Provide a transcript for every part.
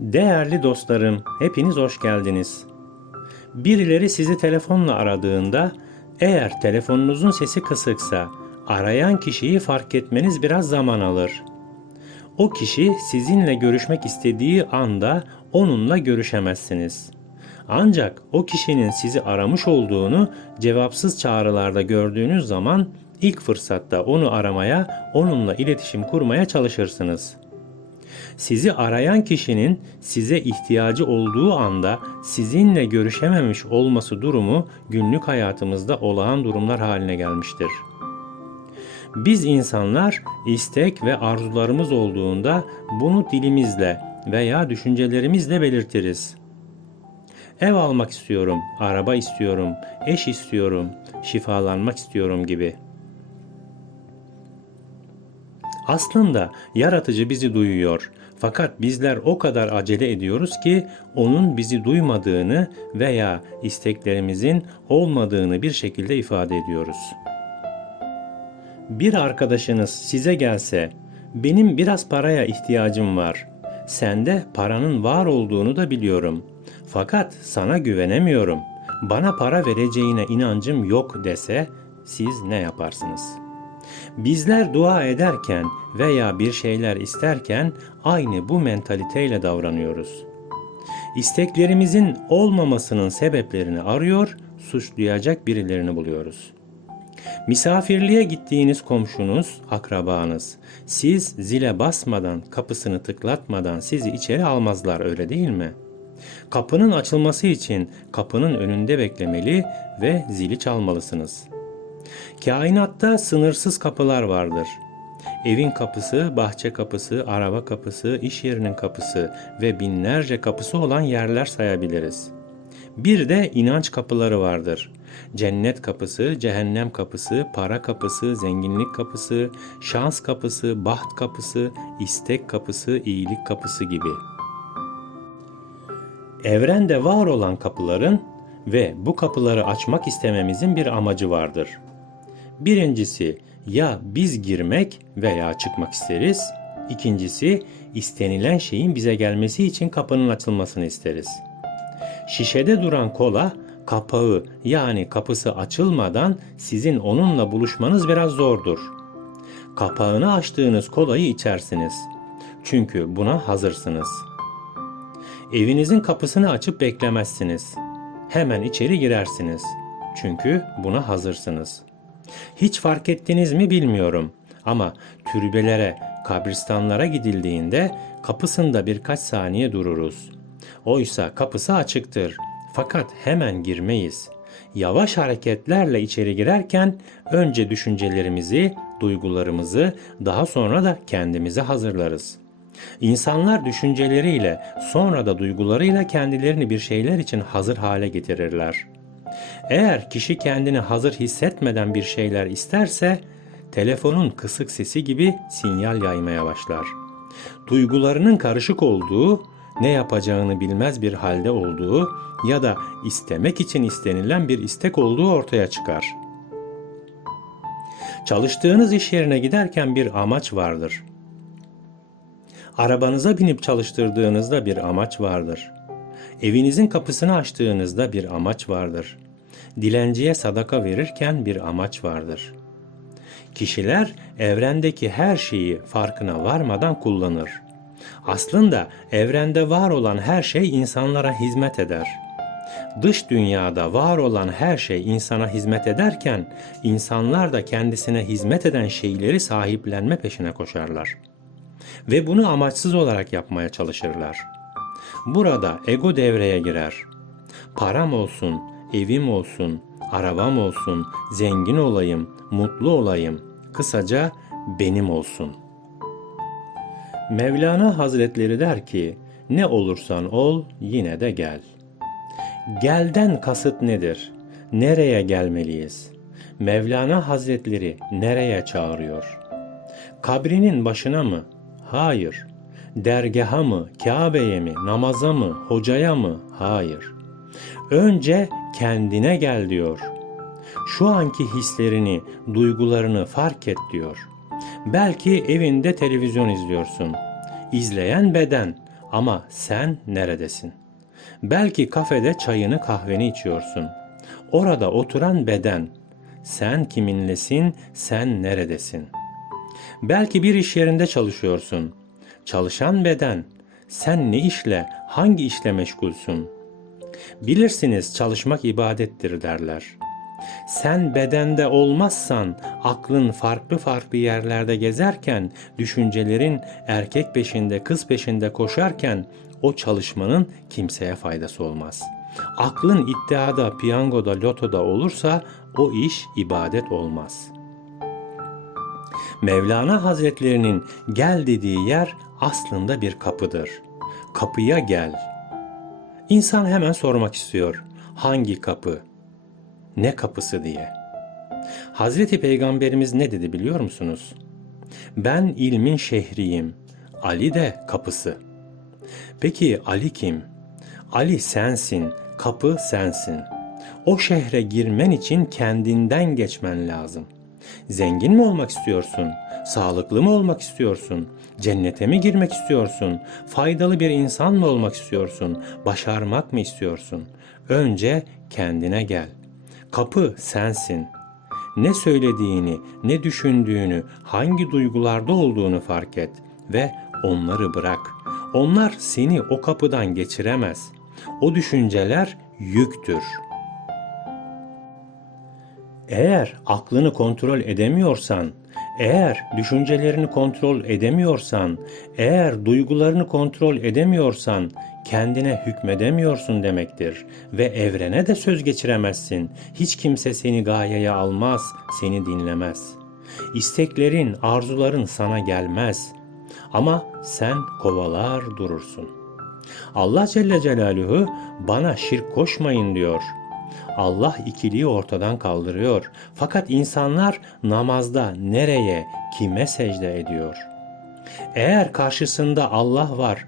Değerli dostlarım, hepiniz hoş geldiniz. Birileri sizi telefonla aradığında eğer telefonunuzun sesi kısıksa arayan kişiyi fark etmeniz biraz zaman alır. O kişi sizinle görüşmek istediği anda onunla görüşemezsiniz. Ancak o kişinin sizi aramış olduğunu cevapsız çağrılarda gördüğünüz zaman ilk fırsatta onu aramaya, onunla iletişim kurmaya çalışırsınız.'' Sizi arayan kişinin size ihtiyacı olduğu anda sizinle görüşememiş olması durumu günlük hayatımızda olağan durumlar haline gelmiştir. Biz insanlar istek ve arzularımız olduğunda bunu dilimizle veya düşüncelerimizle belirtiriz. Ev almak istiyorum, araba istiyorum, eş istiyorum, şifalanmak istiyorum gibi.'' Aslında yaratıcı bizi duyuyor. Fakat bizler o kadar acele ediyoruz ki onun bizi duymadığını veya isteklerimizin olmadığını bir şekilde ifade ediyoruz. Bir arkadaşınız size gelse, benim biraz paraya ihtiyacım var. Sende paranın var olduğunu da biliyorum. Fakat sana güvenemiyorum. Bana para vereceğine inancım yok dese siz ne yaparsınız?'' Bizler dua ederken veya bir şeyler isterken aynı bu mentaliteyle davranıyoruz. İsteklerimizin olmamasının sebeplerini arıyor, suçlayacak birilerini buluyoruz. Misafirliğe gittiğiniz komşunuz, akrabanız, siz zile basmadan, kapısını tıklatmadan sizi içeri almazlar öyle değil mi? Kapının açılması için kapının önünde beklemeli ve zili çalmalısınız.'' Kainatta sınırsız kapılar vardır. Evin kapısı, bahçe kapısı, araba kapısı, iş yerinin kapısı ve binlerce kapısı olan yerler sayabiliriz. Bir de inanç kapıları vardır. Cennet kapısı, cehennem kapısı, para kapısı, zenginlik kapısı, şans kapısı, baht kapısı, istek kapısı, iyilik kapısı gibi. Evrende var olan kapıların ve bu kapıları açmak istememizin bir amacı vardır.'' Birincisi ya biz girmek veya çıkmak isteriz. İkincisi istenilen şeyin bize gelmesi için kapının açılmasını isteriz. Şişede duran kola kapağı yani kapısı açılmadan sizin onunla buluşmanız biraz zordur. Kapağını açtığınız kolayı içersiniz. Çünkü buna hazırsınız. Evinizin kapısını açıp beklemezsiniz. Hemen içeri girersiniz. Çünkü buna hazırsınız.'' Hiç fark ettiniz mi bilmiyorum ama türbelere, kabristanlara gidildiğinde kapısında birkaç saniye dururuz. Oysa kapısı açıktır fakat hemen girmeyiz. Yavaş hareketlerle içeri girerken önce düşüncelerimizi, duygularımızı, daha sonra da kendimizi hazırlarız. İnsanlar düşünceleriyle, sonra da duygularıyla kendilerini bir şeyler için hazır hale getirirler. Eğer kişi kendini hazır hissetmeden bir şeyler isterse, telefonun kısık sesi gibi sinyal yaymaya başlar. Duygularının karışık olduğu, ne yapacağını bilmez bir halde olduğu ya da istemek için istenilen bir istek olduğu ortaya çıkar. Çalıştığınız iş yerine giderken bir amaç vardır. Arabanıza binip çalıştırdığınızda bir amaç vardır. Evinizin kapısını açtığınızda bir amaç vardır dilenciye sadaka verirken bir amaç vardır. Kişiler evrendeki her şeyi farkına varmadan kullanır. Aslında evrende var olan her şey insanlara hizmet eder. Dış dünyada var olan her şey insana hizmet ederken insanlar da kendisine hizmet eden şeyleri sahiplenme peşine koşarlar. Ve bunu amaçsız olarak yapmaya çalışırlar. Burada ego devreye girer. Param olsun, evim olsun, arabam olsun, zengin olayım, mutlu olayım, kısaca benim olsun. Mevlana Hazretleri der ki, ne olursan ol yine de gel. Gelden kasıt nedir? Nereye gelmeliyiz? Mevlana Hazretleri nereye çağırıyor? Kabrinin başına mı? Hayır. Dergaha mı, Kabe'ye mi, namaza mı, hocaya mı? Hayır. Önce kendine gel diyor. Şu anki hislerini, duygularını fark et diyor. Belki evinde televizyon izliyorsun. İzleyen beden Ama sen neredesin? Belki kafede çayını kahveni içiyorsun. Orada oturan beden. Sen kiminlesin, sen neredesin? Belki bir iş yerinde çalışıyorsun. Çalışan beden. Sen ne işle, hangi işle meşgulsün? Bilirsiniz çalışmak ibadettir derler. Sen bedende olmazsan aklın farklı farklı yerlerde gezerken, düşüncelerin erkek peşinde, kız peşinde koşarken o çalışmanın kimseye faydası olmaz. Aklın iddiada, piyangoda, lotoda olursa o iş ibadet olmaz. Mevlana Hazretlerinin gel dediği yer aslında bir kapıdır. Kapıya gel. İnsan hemen sormak istiyor. Hangi kapı? Ne kapısı diye. Hazreti Peygamberimiz ne dedi biliyor musunuz? Ben ilmin şehriyim. Ali de kapısı. Peki Ali kim? Ali sensin, kapı sensin. O şehre girmen için kendinden geçmen lazım. Zengin mi olmak istiyorsun? Sağlıklı mı olmak istiyorsun? Cennete mi girmek istiyorsun? Faydalı bir insan mı olmak istiyorsun? Başarmak mı istiyorsun? Önce kendine gel. Kapı sensin. Ne söylediğini, ne düşündüğünü, hangi duygularda olduğunu fark et ve onları bırak. Onlar seni o kapıdan geçiremez. O düşünceler yüktür. Eğer aklını kontrol edemiyorsan, eğer düşüncelerini kontrol edemiyorsan, eğer duygularını kontrol edemiyorsan kendine hükmedemiyorsun demektir ve evrene de söz geçiremezsin. Hiç kimse seni gayeye almaz, seni dinlemez. İsteklerin, arzuların sana gelmez. Ama sen kovalar durursun. Allah Celle Celaluhu bana şirk koşmayın diyor. Allah ikiliği ortadan kaldırıyor. Fakat insanlar namazda nereye, kime secde ediyor? Eğer karşısında Allah var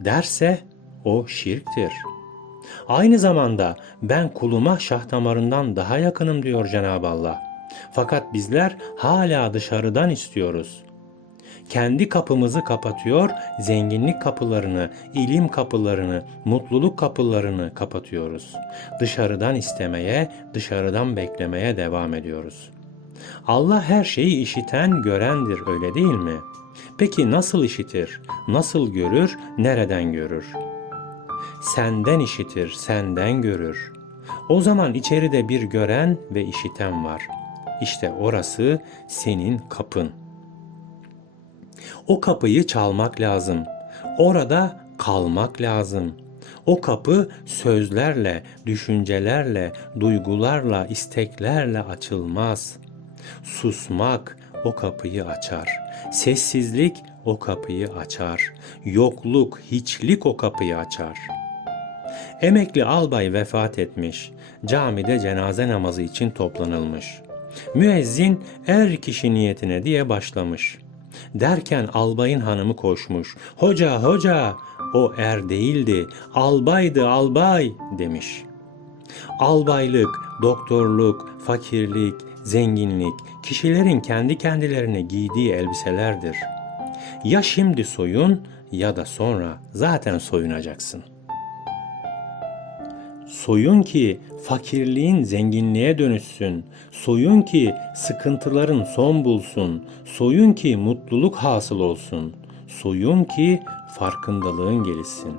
derse o şirktir. Aynı zamanda ben kuluma şah damarından daha yakınım diyor Cenab-ı Allah. Fakat bizler hala dışarıdan istiyoruz. Kendi kapımızı kapatıyor, zenginlik kapılarını, ilim kapılarını, mutluluk kapılarını kapatıyoruz. Dışarıdan istemeye, dışarıdan beklemeye devam ediyoruz. Allah her şeyi işiten, görendir öyle değil mi? Peki nasıl işitir? Nasıl görür? Nereden görür? Senden işitir, senden görür. O zaman içeride bir gören ve işiten var. İşte orası senin kapın. O kapıyı çalmak lazım. Orada kalmak lazım. O kapı sözlerle, düşüncelerle, duygularla, isteklerle açılmaz. Susmak o kapıyı açar. Sessizlik o kapıyı açar. Yokluk, hiçlik o kapıyı açar. Emekli albay vefat etmiş. Camide cenaze namazı için toplanılmış. Müezzin er kişi niyetine diye başlamış. Derken albayın hanımı koşmuş. Hoca hoca o er değildi albaydı albay demiş. Albaylık, doktorluk, fakirlik, zenginlik kişilerin kendi kendilerine giydiği elbiselerdir. Ya şimdi soyun ya da sonra zaten soyunacaksın. Soyun ki fakirliğin zenginliğe dönüşsün. Soyun ki sıkıntıların son bulsun. Soyun ki mutluluk hasıl olsun. Soyun ki farkındalığın gelişsin.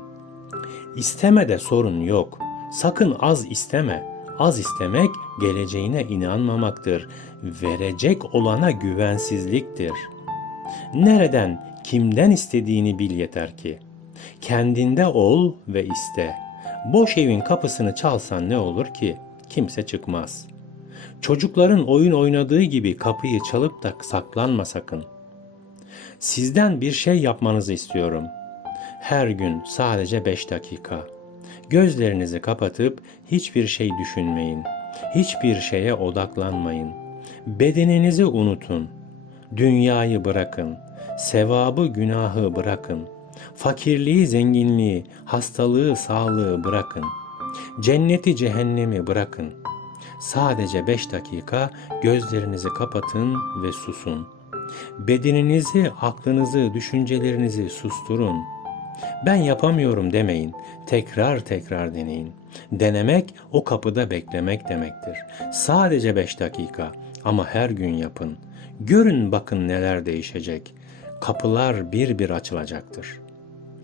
İstemede sorun yok. Sakın az isteme. Az istemek geleceğine inanmamaktır. Verecek olana güvensizliktir. Nereden, kimden istediğini bil yeter ki. Kendinde ol ve iste.'' Boş evin kapısını çalsan ne olur ki? Kimse çıkmaz. Çocukların oyun oynadığı gibi kapıyı çalıp da saklanma sakın. Sizden bir şey yapmanızı istiyorum. Her gün sadece beş dakika. Gözlerinizi kapatıp hiçbir şey düşünmeyin. Hiçbir şeye odaklanmayın. Bedeninizi unutun. Dünyayı bırakın. Sevabı günahı bırakın.'' Fakirliği, zenginliği, hastalığı, sağlığı bırakın. Cenneti, cehennemi bırakın. Sadece beş dakika gözlerinizi kapatın ve susun. Bedeninizi, aklınızı, düşüncelerinizi susturun. Ben yapamıyorum demeyin. Tekrar tekrar deneyin. Denemek o kapıda beklemek demektir. Sadece 5 dakika ama her gün yapın. Görün bakın neler değişecek. Kapılar bir bir açılacaktır.